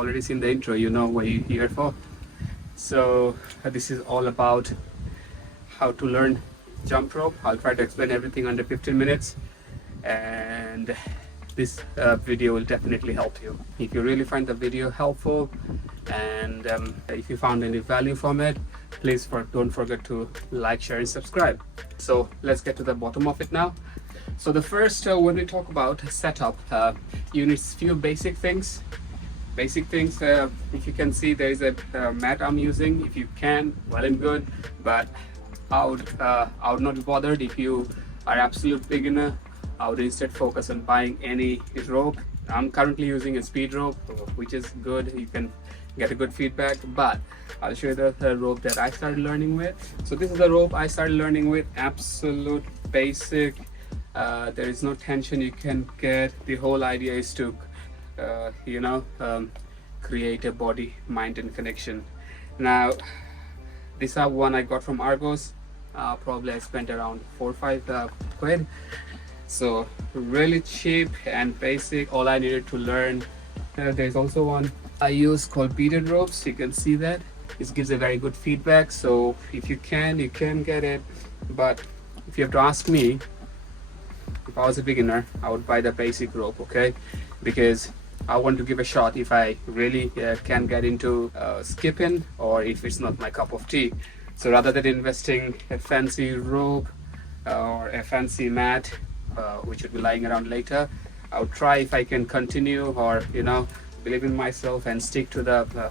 already seen the intro, you know what you're here for. So this is all about how to learn jump rope. I'll try to explain everything under 15 minutes, and this video will definitely help you. If you really find the video helpful, and if you found any value from it, please don't forget to like, share and subscribe. So let's get to the bottom of it now. So the first, when we talk about setup, you need few basic things. If you can see, there is a mat I'm using. If you can, well and good, but I would not be bothered. If you are absolute beginner, I would instead focus on buying any rope. I'm currently using a speed rope, which is good. You can get a good feedback, but I'll show you the rope that I started learning with. So this is the rope I started learning with. Absolute basic. There is no tension you can get. The whole idea is to create a body mind and connection. Now this is one I got from Argos. Probably I spent around 4 or 5 quid. So really cheap and basic. All I needed to learn. There's also one I use called beaded ropes. You can see that this gives a very good feedback. So if you can get it, but if you have to ask me, if I was a beginner, I would buy the basic rope, okay? Because I want to give a shot if I really can get into skipping, or if it's not my cup of tea. So rather than investing a fancy rope or a fancy mat, which would be lying around later, I would try if I can continue, or believe in myself and stick to the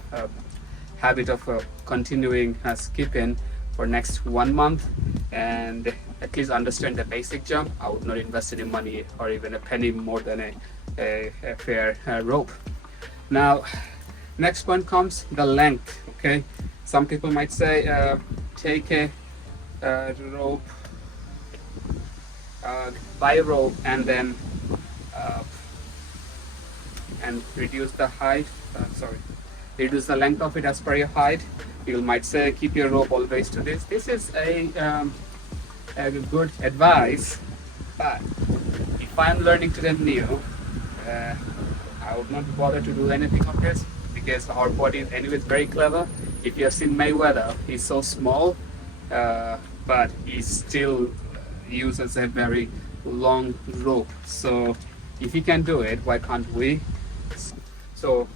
habit of continuing skipping for next 1 month, and at least understand the basic jump. I would not invest any money or even a penny more than a fair rope. Now next one comes the length, okay? Some people might say take a rope, buy a rope and then and reduce the height, reduce the length of it as per your height. You might say keep your rope always to this. This is a good advice, but if I'm learning to them new, I would not bother to do anything of this, because our body is anyways very clever. If you have seen Mayweather, he's so small, but he still uses a very long rope. So if he can do it, why can't we? So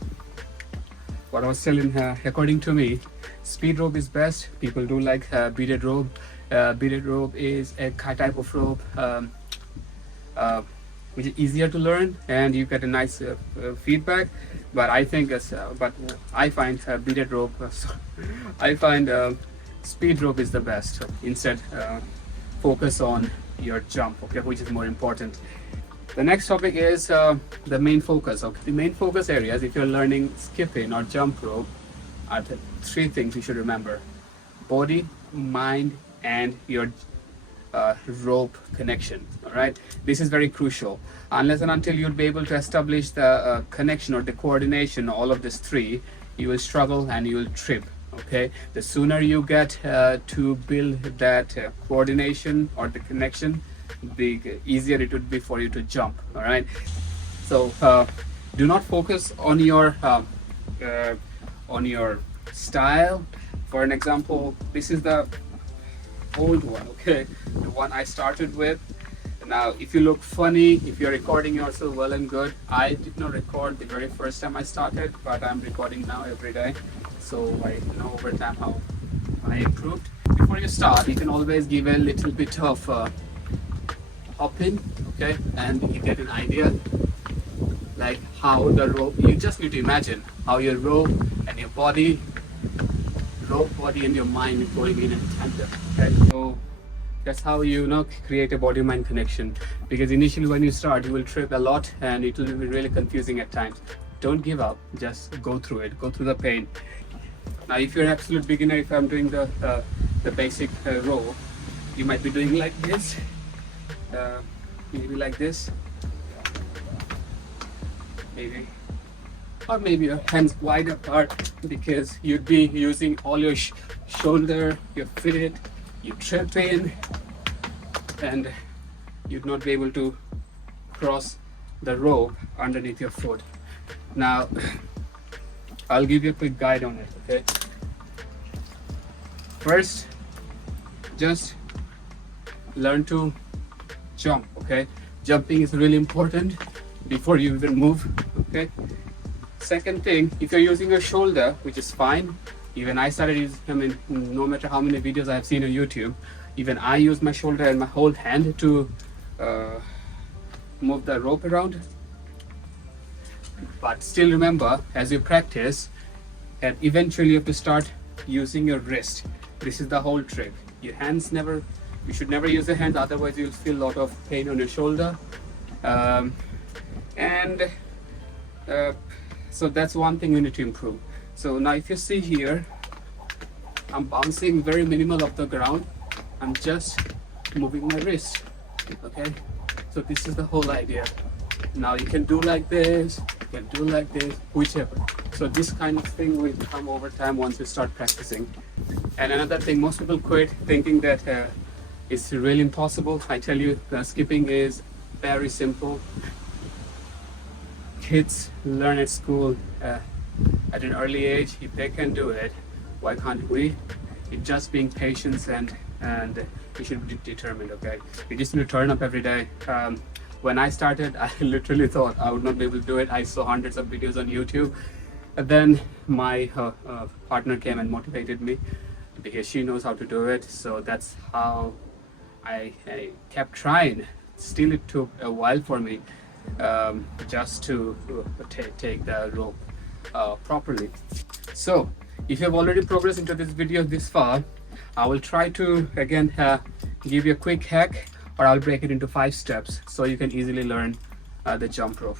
what I was telling, according to me, speed rope is best. People do like beaded rope. Beaded rope is a type of rope which is easier to learn, and you get a nice feedback. But I think, I find beaded rope. I find speed rope is the best. Instead, focus on your jump, okay, which is more important. The next topic is the main focus. Okay, the main focus areas, if you're learning skipping or jump rope, are the 3 things you should remember: body, mind, and your rope connection. All right, this is very crucial. Unless and until you'll be able to establish the connection or the coordination, all of these 3, you will struggle and you will trip. Okay, the sooner you get to build that coordination or the connection, the easier it would be for you to jump. All right, so do not focus on your style. For an example, this is the old one, okay, the one I started with. Now if you look funny, if you're recording yourself, well and good. I did not record the very first time I started, but I'm recording now every day, so I know over time how I improved. Before you start, you can always give a little bit of hopping, okay, and you get an idea like how the rope, you just need to imagine how your rope and your body, body and your mind is going in tandem. Okay, so that's how you create a body mind connection. Because initially when you start, you will trip a lot and it will be really confusing at times. Don't give up, just go through it, go through the pain. Now if you're an absolute beginner, if I'm doing the basic row, you might be doing like this, maybe like this, maybe, or maybe your hands wide apart, because you'd be using all your shoulder, your feet, you trip in, and you'd not be able to cross the rope underneath your foot. Now I'll give you a quick guide on it. Okay, first just learn to jump. Okay, jumping is really important before you even move. Okay, second thing, if you're using your shoulder, which is fine, even I started using, I mean, no matter how many videos I've seen on YouTube, even I use my shoulder and my whole hand to move the rope around. But still remember, as you practice, and eventually you have to start using your wrist. This is the whole trick. Your hands never, you should never use your hands, otherwise you'll feel a lot of pain on your shoulder. So that's one thing you need to improve. So now if you see here, I'm bouncing very minimal off the ground. I'm just moving my wrist. Okay, so this is the whole idea. Now you can do like this, you can do like this, whichever. So this kind of thing will come over time once you start practicing. And another thing, most people quit thinking that it's really impossible. I tell you, skipping is very simple. Kids learn at school at an early age. If they can do it, why can't we? It's just being patient and you should be determined. Okay, you just need to turn up every day. When I started, I literally thought I would not be able to do it. I saw hundreds of videos on YouTube, and then my partner came and motivated me because she knows how to do it. So that's how I kept trying. Still, it took a while for me just to take the rope properly. So if you have already progressed into this video this far, I will try to again give you a quick hack, or I'll break it into 5 steps so you can easily learn the jump rope.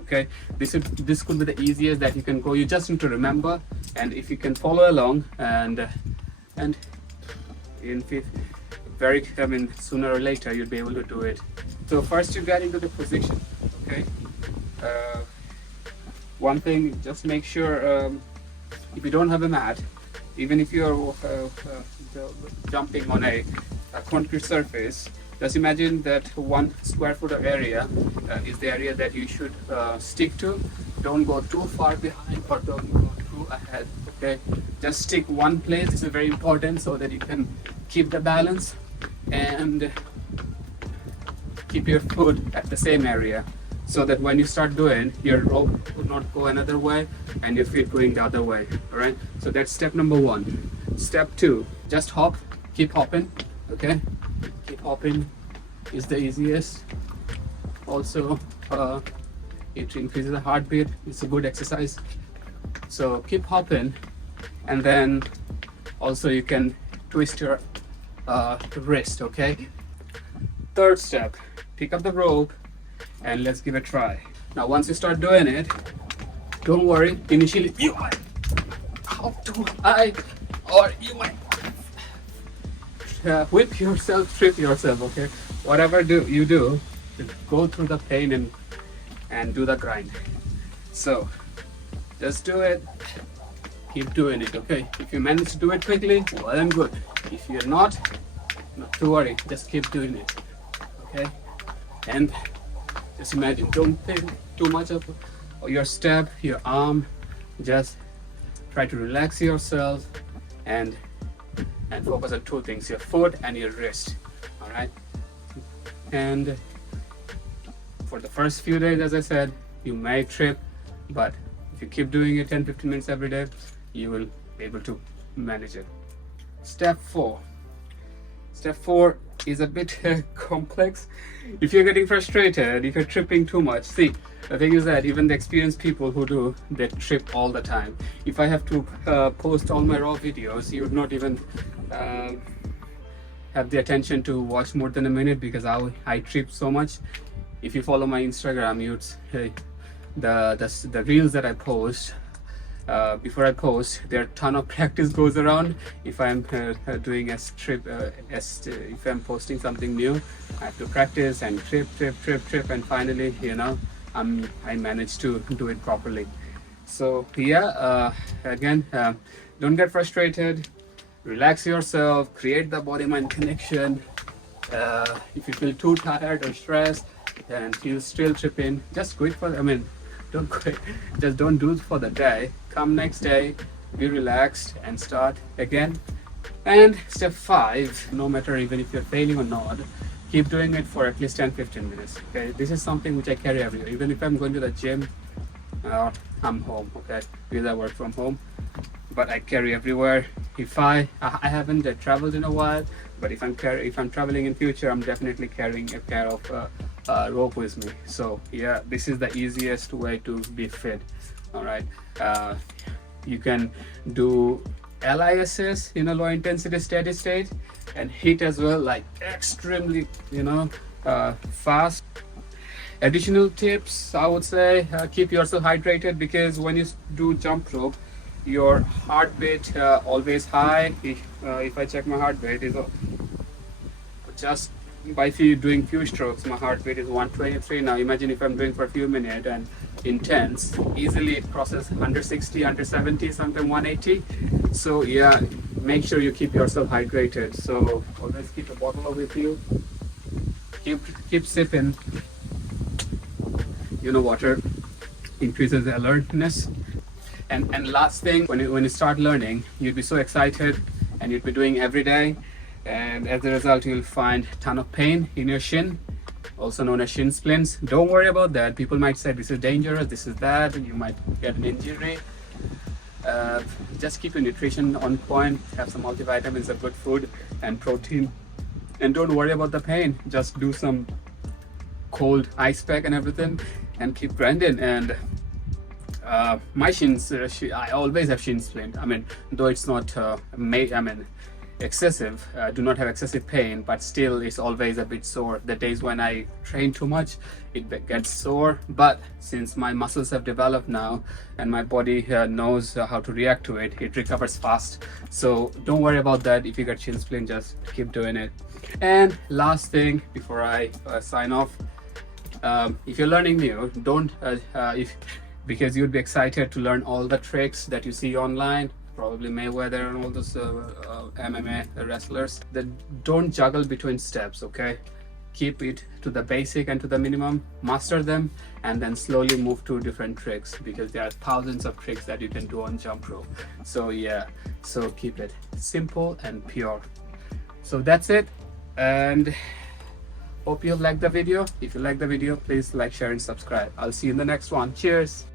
Okay, this could be the easiest that you can go. You just need to remember, and if you can follow along, and in very, I mean, sooner or later you'll be able to do it. So first you get into the position. Okay, one thing, just make sure if you don't have a mat, even if you're jumping on a concrete surface, just imagine that 1 square foot of area is the area that you should stick to. Don't go too far behind or don't go too ahead. Okay, just stick one place. This is very important so that you can keep the balance and keep your foot at the same area, so that when you start doing, your rope will not go another way and your feet going the other way. All right, so that's step number 1. Step 2, just hop, keep hopping. Okay, keep hopping is the easiest. Also it increases the heartbeat. It's a good exercise, so keep hopping. And then also you can twist your wrist. Okay, third step, pick up the rope and let's give it a try. Now once you start doing it, don't worry, initially you might hop too high, or you might whip yourself, trip yourself. Okay, whatever you do, go through the pain and do the grind. So just do it, keep doing it. Okay, if you manage to do it quickly, well and good. If you're not to worry, just keep doing it. Okay, and just imagine, don't think too much of your step, your arm. Just try to relax yourself and focus on 2 things, your foot and your wrist. All right, and for the first few days, as I said, you may trip, but if you keep doing it 10-15 minutes every day, you will be able to manage it. Step 4 is a bit complex. If you're getting frustrated, if you're tripping too much, see, the thing is that even the experienced people who do, they trip all the time. If I have to post all my raw videos, you would not even have the attention to watch more than a minute, because I trip so much. If you follow my Instagram, you'd the reels that I post, before I post, there are a ton of practice goes around. If I'm doing a trip, if I'm posting something new, I have to practice and trip, and finally, you know, I managed to do it properly. So yeah, again, don't get frustrated, relax yourself, create the body-mind connection. If you feel too tired or stressed and you still tripping, just quit for, don't quit. Just don't do it for the day. Come next day, be relaxed and start again. And step 5, no matter even if you're failing or not, keep doing it for at least 10-15 minutes. Okay, this is something which I carry everywhere. Even if I'm going to the gym, I'm home, okay, because I work from home, but I carry everywhere. If I haven't traveled in a while, but if I'm traveling in future, I'm definitely carrying a pair of rope with me. So yeah, this is the easiest way to be fit. All right, you can do LISS, low intensity steady state, and HIIT as well, like extremely fast. Additional tips, I would say, keep yourself hydrated, because when you do jump rope, your heartbeat always high. If I check my heart rate, is just by doing few strokes, my heart rate is 123. Now imagine if I'm doing for a few minutes and intense, easily it crosses 160, 170, sometimes 180. So yeah, make sure you keep yourself hydrated. So always keep a bottle with you. Keep sipping. Water increases alertness. And last thing, when you start learning, you'll be so excited and you'll be doing every day, and as a result you'll find a ton of pain in your shin, also known as shin splints. Don't worry about that. People might say this is dangerous, this is that, and you might get an injury. Just keep your nutrition on point, have some multivitamins, a good food and protein, and don't worry about the pain. Just do some cold ice pack and everything and keep grinding. And my shins, I always have shin splint. I mean, though it's not excessive, do not have excessive pain, but still it's always a bit sore. The days when I train too much, it gets sore, but since my muscles have developed now and my body knows how to react to it, it recovers fast. So don't worry about that. If you get shin splint, just keep doing it. And last thing before I sign off, if you're learning new, don't because you'd be excited to learn all the tricks that you see online, probably Mayweather and all those MMA wrestlers, that don't juggle between steps. Okay, keep it to the basic and to the minimum, master them, and then slowly move to different tricks, because there are thousands of tricks that you can do on jump rope. So yeah, so keep it simple and pure. So that's it, and hope you liked the video. If you like the video, please like, share and subscribe. I'll see you in the next one. Cheers.